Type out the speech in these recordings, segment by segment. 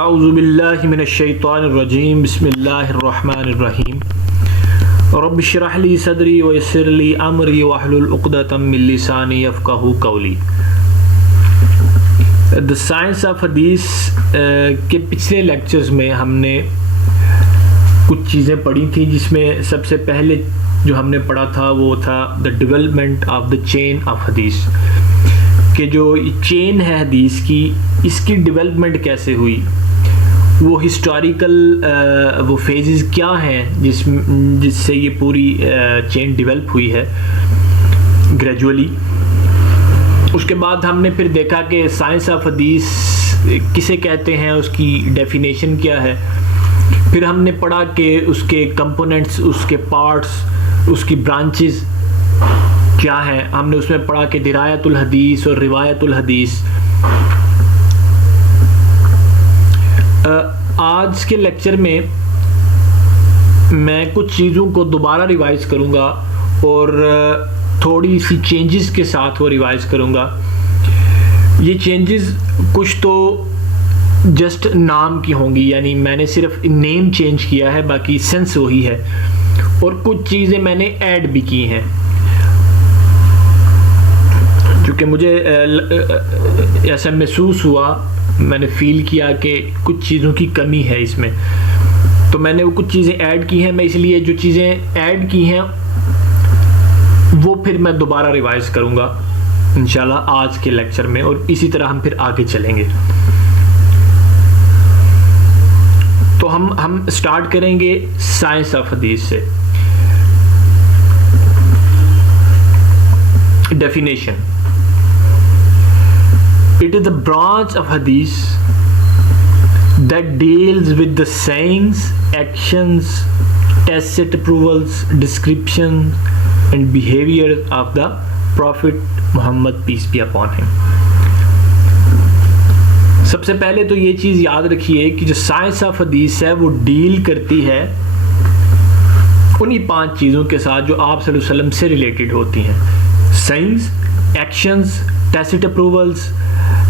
اعوذ باللہ من الشیطان الرجیم بسم اللہ الرحمن الرحیم رب اشرح لی صدری ویسر لی امری واحلل عقدۃ من لسانی یفقہوا قولی. دا سائنس آف حدیث کے پچھلے لیکچرز میں ہم نے کچھ چیزیں پڑھی تھیں، جس میں سب سے پہلے جو ہم نے پڑھا تھا وہ تھا the development of the chain of حدیث، کہ جو چین ہے حدیث کی، اس کی ڈیولپمنٹ کیسے ہوئی، وہ ہسٹوریکل وہ فیزز کیا ہیں جس سے یہ پوری چین ڈیولپ ہوئی ہے گریجولی. اس کے بعد ہم نے پھر دیکھا کہ سائنس آف حدیث کسے کہتے ہیں، اس کی ڈیفینیشن کیا ہے. پھر ہم نے پڑھا کہ اس کے کمپوننٹس، اس کے پارٹس، اس کی برانچز کیا ہیں. ہم نے اس میں پڑھا کہ درایت الحدیث اور روایت الحدیث. آج کے لیکچر میں میں کچھ چیزوں کو دوبارہ ریوائز کروں گا اور تھوڑی سی چینجز کے ساتھ وہ ریوائز کروں گا. یہ چینجز کچھ تو جسٹ نام کی ہوں گی، یعنی میں نے صرف نیم چینج کیا ہے، باقی سینس وہی ہے، اور کچھ چیزیں میں نے ایڈ بھی کی ہیں کیونکہ مجھے ایسا محسوس ہوا، میں نے فیل کیا کہ کچھ چیزوں کی کمی ہے اس میں، تو میں نے وہ کچھ چیزیں ایڈ کی ہیں. میں اس لیے جو چیزیں ایڈ کی ہیں وہ پھر میں دوبارہ ریوائز کروں گا انشاءاللہ آج کے لیکچر میں، اور اسی طرح ہم پھر آگے چلیں گے. تو ہم سٹارٹ کریں گے سائنس آف حدیث سے. Definition: It is the branch of hadith that deals with the sayings, actions, tacit approvals, descriptions, and behavior of the Prophet Muhammad, peace be upon him. سب سے پہلے تو یہ چیز یاد رکھیے کہ جو سائنس آف حدیث ہے وہ ڈیل کرتی ہے انہی 5 چیزوں کے ساتھ جو آپ صلی اللہ علیہ وسلم سے ریلیٹڈ ہوتی ہیں: science, actions, test approvals,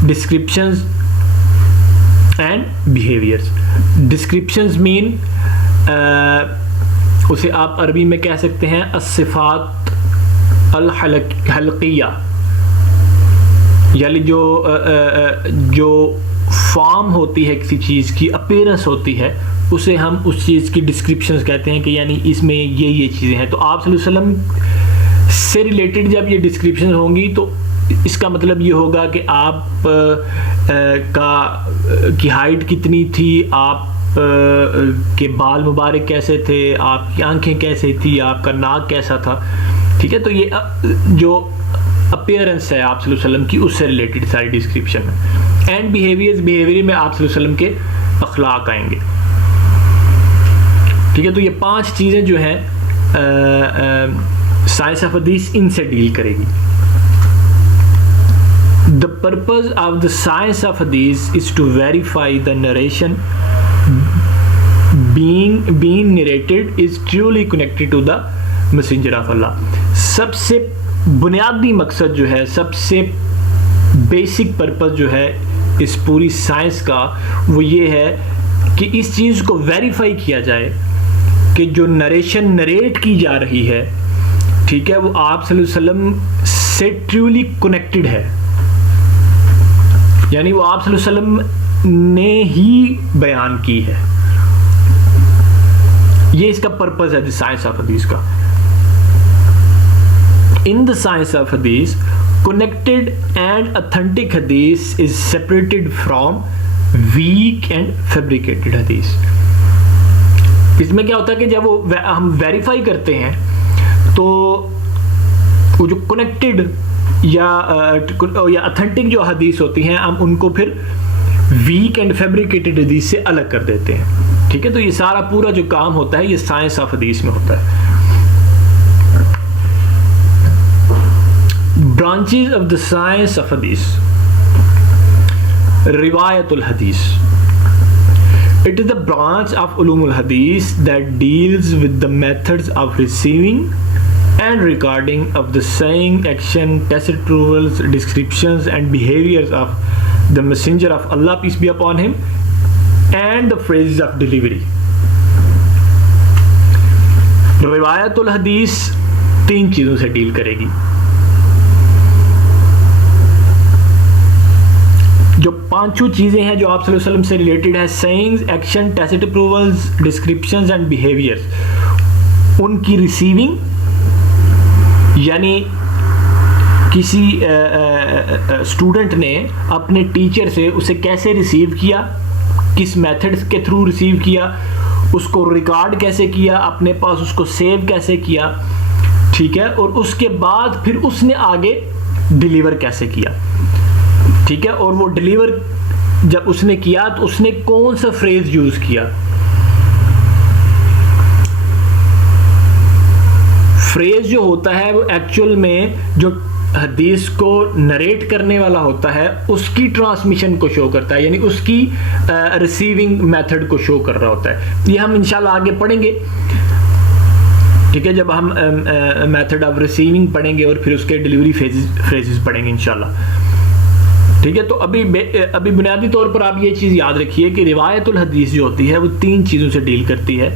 descriptions and behaviors. descriptions mean اسے آپ عربی میں کہہ سکتے ہیں الصفات الحلقیہ، یعنی جو فارم ہوتی ہے کسی چیز کی، اپیرنس ہوتی ہے، اسے ہم اس چیز کی ڈسکرپشنز کہتے ہیں کہ یعنی اس میں یہ چیزیں ہیں. تو آپ صلی اللہ علیہ وسلم سے ریلیٹڈ جب یہ ڈسکرپشن ہوں گی تو اس کا مطلب یہ ہوگا کہ آپ کی ہائٹ کتنی تھی، آپ کے بال مبارک کیسے تھے، آپ کی آنکھیں کیسے تھی، آپ کا ناک کیسا تھا. ٹھیک ہے، تو یہ جو اپیئرنس ہے آپ صلی اللہ علیہ وسلم کی، اس سے ریلیٹڈ ساری ڈسکرپشن ہے. اینڈ بیہیویئر میں آپ صلی اللہ علیہ وسلم کے اخلاق آئیں گے. ٹھیک ہے، تو یہ 5 چیزیں جو ہیں سائنس آف حدیث ان سے ڈیل کرے گی. The purpose of the science of hadith is to verify the narration being narrated is truly connected to the messenger of Allah. سب سے بنیادی مقصد جو ہے، سب سے بیسک پرپز جو ہے اس پوری سائنس کا، وہ یہ ہے کہ اس چیز کو ویریفائی کیا جائے کہ جو نریشن نریٹ کی جا رہی ہے، ٹھیک ہے، وہ آپ صلی اللہ علیہ وسلم سے ٹرولی کنیکٹڈ ہے، یعنی وہ آپ صلی اللہ علیہ وسلم نے ہی بیان کی ہے. یہ اس کا پرپز ہے سائنس آف حدیث کا. In the science of hadith, connected and authentic hadith is separated from weak and fabricated hadith. اس میں کیا ہوتا ہے کہ جب وہ ہم ویریفائی کرتے ہیں تو وہ جو کنیکٹڈ یا اتھینٹک جو حدیث ہوتی ہیں، ہم ان کو پھر ویک اینڈ فیبریکیٹڈ حدیث سے الگ کر دیتے ہیں. ٹھیک ہے، تو یہ سارا پورا جو کام ہوتا ہے یہ سائنس آف حدیث میں ہوتا ہے. Branches of the science of حدیث: روایت الحدیث. It is the branch of علوم الحدیث that deals with the methods of receiving and recording of the saying, action, tacit approvals, descriptions and behaviors of the messenger of Allah, peace be upon him, and the phrases of delivery. روایت الحدیث 3 چیزوں سے deal کرے گی. جو 5 چیزیں ہیں جو آپ صلی اللہ علیہ وسلم سے ریلیٹڈ ہے, sayings, action, tacit approvals, descriptions and behaviours, ان کی ریسیونگ, یعنی کسی اسٹوڈنٹ نے اپنے ٹیچر سے اسے کیسے ریسیو کیا, کس میتھڈ کے تھرو ریسیو کیا, اس کو ریکارڈ کیسے کیا, اپنے پاس اس کو سیو کیسے کیا, ٹھیک ہے, اور اس کے بعد پھر اس نے آگے ڈیلیور کیسے کیا, ٹھیک ہے, اور وہ ڈیلیور جب اس نے کیا تو اس نے کون سا فریز یوز کیا. فریز جو ہوتا ہے وہ ایکچوئل میں جو حدیث کو نریٹ کرنے والا ہوتا ہے اس کی ٹرانسمیشن کو شو کرتا ہے, یعنی اس کی ریسیونگ میتھڈ کو شو کر رہا ہوتا ہے. یہ ہم انشاءاللہ آگے پڑھیں گے, ٹھیک ہے, جب ہم میتھڈ آف ریسیونگ پڑھیں گے اور پھر اس کے ڈیلیوری فریزز پڑھیں گے انشاءاللہ, ٹھیک ہے. تو ابھی بنیادی طور پر آپ یہ چیز یاد رکھیے کہ روایت الحدیث جو ہوتی ہے وہ 3 چیزوں سے ڈیل کرتی ہے.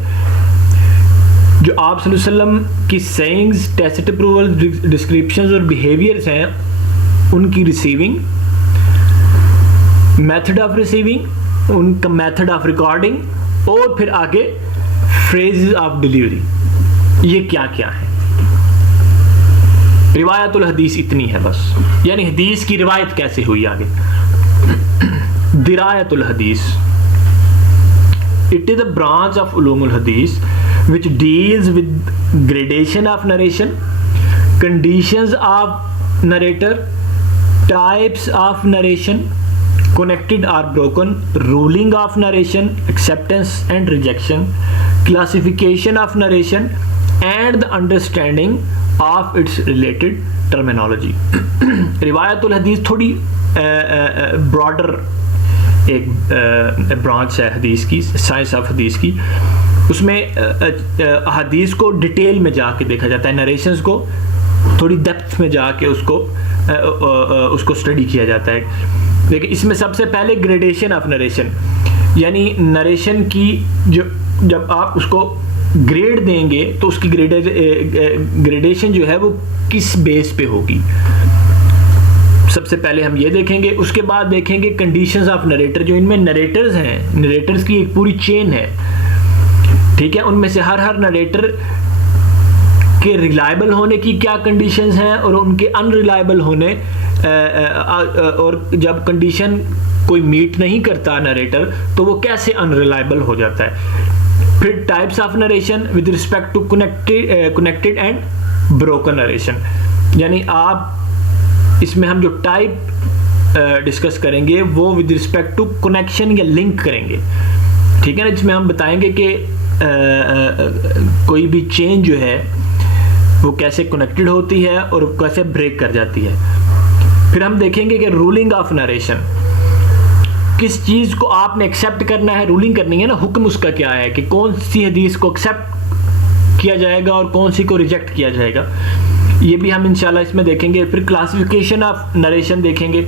جو آپ صلی اللہ علیہ وسلم کی سیئنگز, ٹیسٹ اپروول, ڈسکرپشنز اور بیہیویئرز ہیں, ان کی ریسیونگ, میتھڈ آف ریسیونگ, ان کا میتھڈ آف ریکارڈنگ, اور پھر آگے فریزز آف ڈیلیوری, یہ کیا کیا ہے. روایت الحدیث اتنی ہے بس, یعنی حدیث کی روایت کیسے ہوئی. آگے درایت الحدیث, it is a branch of علوم الحدیث which deals with gradation of narration, conditions of narrator, types of narration, connected or broken, ruling of narration, acceptance and rejection, classification of narration, and the understanding of its related terminology. روایت الحدیث تھوڑی broader ایک branch ہے حدیث کی, science of حدیث کی. اس میں حدیث کو ڈیٹیل میں جا کے دیکھا جاتا ہے, نریشنز کو تھوڑی ڈیپتھ میں جا کے اس کو اسٹڈی کیا جاتا ہے. لیکن اس میں سب سے پہلے گریڈیشن آف نریشن, یعنی نریشن کی جب آپ اس کو گریڈ دیں گے تو اس کی گریڈیشن جو ہے وہ کس بیس پہ ہوگی. سب سے پہلے ہم یہ دیکھیں گے, اس کے بعد دیکھیں گے کنڈیشنز آف نریٹر, جو ان میں نریٹرز ہیں, نریٹرز کی ایک پوری چین ہے, ٹھیک ہے, ان میں سے ہر نریٹر کے ریلائبل ہونے کی کیا کنڈیشنز ہیں اور ان کے ان ریلائبل ہونے, اور جب کنڈیشن کوئی میٹ نہیں کرتا نریٹر تو وہ کیسے ان ریلائبل ہو جاتا ہے. پھر types of narration with respect to connected and broken narration, یعنی آپ اس میں ہم جو ٹائپ ڈسکس کریں گے وہ ود رسپیکٹ ٹو کنیکشن یا لنک کریں گے, ٹھیک ہے نا, جس میں ہم بتائیں گے کہ کوئی بھی چین جو ہے وہ کیسے کنیکٹڈ ہوتی ہے اور کیسے بریک کر جاتی ہے. پھر ہم دیکھیں گے کہ رولنگ آف نریشن, کس چیز کو آپ نے ایکسیپٹ کرنا ہے, رولنگ کرنی ہے نا, حکم اس کا کیا ہے کہ کون سی حدیث کو ایکسیپٹ کیا جائے گا اور کون سی کو ریجیکٹ کیا جائے گا, یہ بھی ہم انشاءاللہ اس میں دیکھیں گے. پھر کلاسیفیکیشن آف نریشن دیکھیں گے,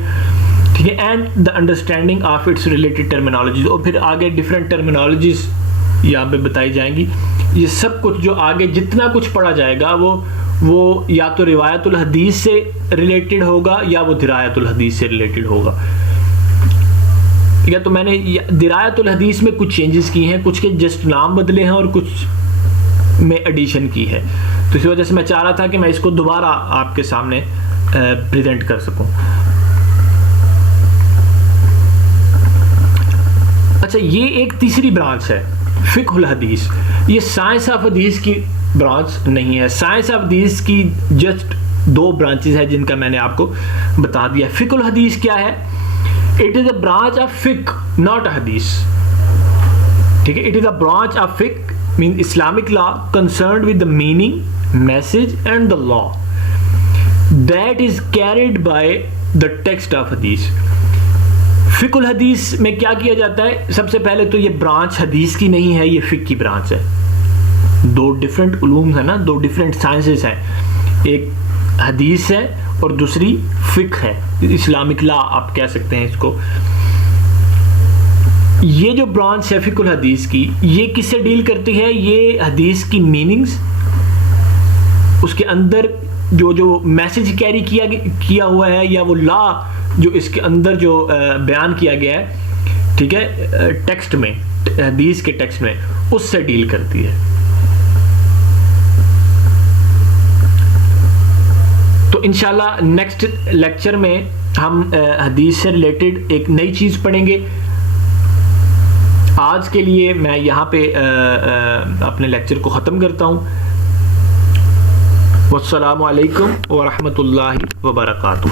ٹھیک ہے, and the understanding of its related terminologies, اور پھر آگے ڈفرینٹ ٹرمینالوجیز یہاں پہ بتائی جائیں گی. یہ سب کچھ جو آگے جتنا کچھ پڑھا جائے گا وہ یا تو روایت الحدیث سے ریلیٹڈ ہوگا یا وہ درایت الحدیث سے ریلیٹڈ ہوگا. یا تو میں نے درایت الحدیث میں کچھ چینجز کی ہیں, کچھ کے جسٹ نام بدلے ہیں اور کچھ میں ایڈیشن کی ہے, تو اس وجہ سے میں چاہ رہا تھا کہ میں اس کو دوبارہ آپ کے سامنے پریزنٹ کر سکوں. اچھا, یہ ایک تیسری برانچ ہے فقہ الحدیث. یہ سائنس آف حدیث کی برانچ نہیں ہے. سائنس آف حدیث کی جسٹ 2 برانچز ہیں جن کا میں نے آپ کو بتا دیا. فقہ الحدیث کیا ہے؟ It is a branch of فقہ, ناٹ حدیث, ٹھیک ہے. It is a branch of فقہ means Islamic law concerned with the meaning, message and the law that is carried by the text of hadith. فقہ الحدیث میں کیا کیا جاتا ہے؟ سب سے پہلے تو یہ برانچ حدیث کی نہیں ہے, یہ فقہ کی برانچ ہے. 2 ڈفرینٹ علوم ہیں نا, 2 ڈفرینٹ سائنسز ہیں, ایک حدیث ہے اور دوسری فقہ ہے, اسلامک لا آپ کہہ سکتے ہیں اس کو. یہ جو برانچ ہے فقہ الحدیث کی، یہ کس سے ڈیل کرتی ہے؟ یہ حدیث کی میننگز، اس کے اندر جو میسج کیری کیا ہوا ہے، یا وہ لا جو اس کے اندر جو بیان کیا گیا ہے، ٹھیک ہے، ٹیکسٹ میں، حدیث کے ٹیکسٹ میں، اس سے ڈیل کرتی ہے. تو انشاءاللہ نیکسٹ لیکچر میں ہم حدیث سے ریلیٹڈ ایک نئی چیز پڑھیں گے. آج کے لیے میں یہاں پہ اپنے لیکچر کو ختم کرتا ہوں. والسلام علیکم ورحمۃ اللہ وبرکاتہ.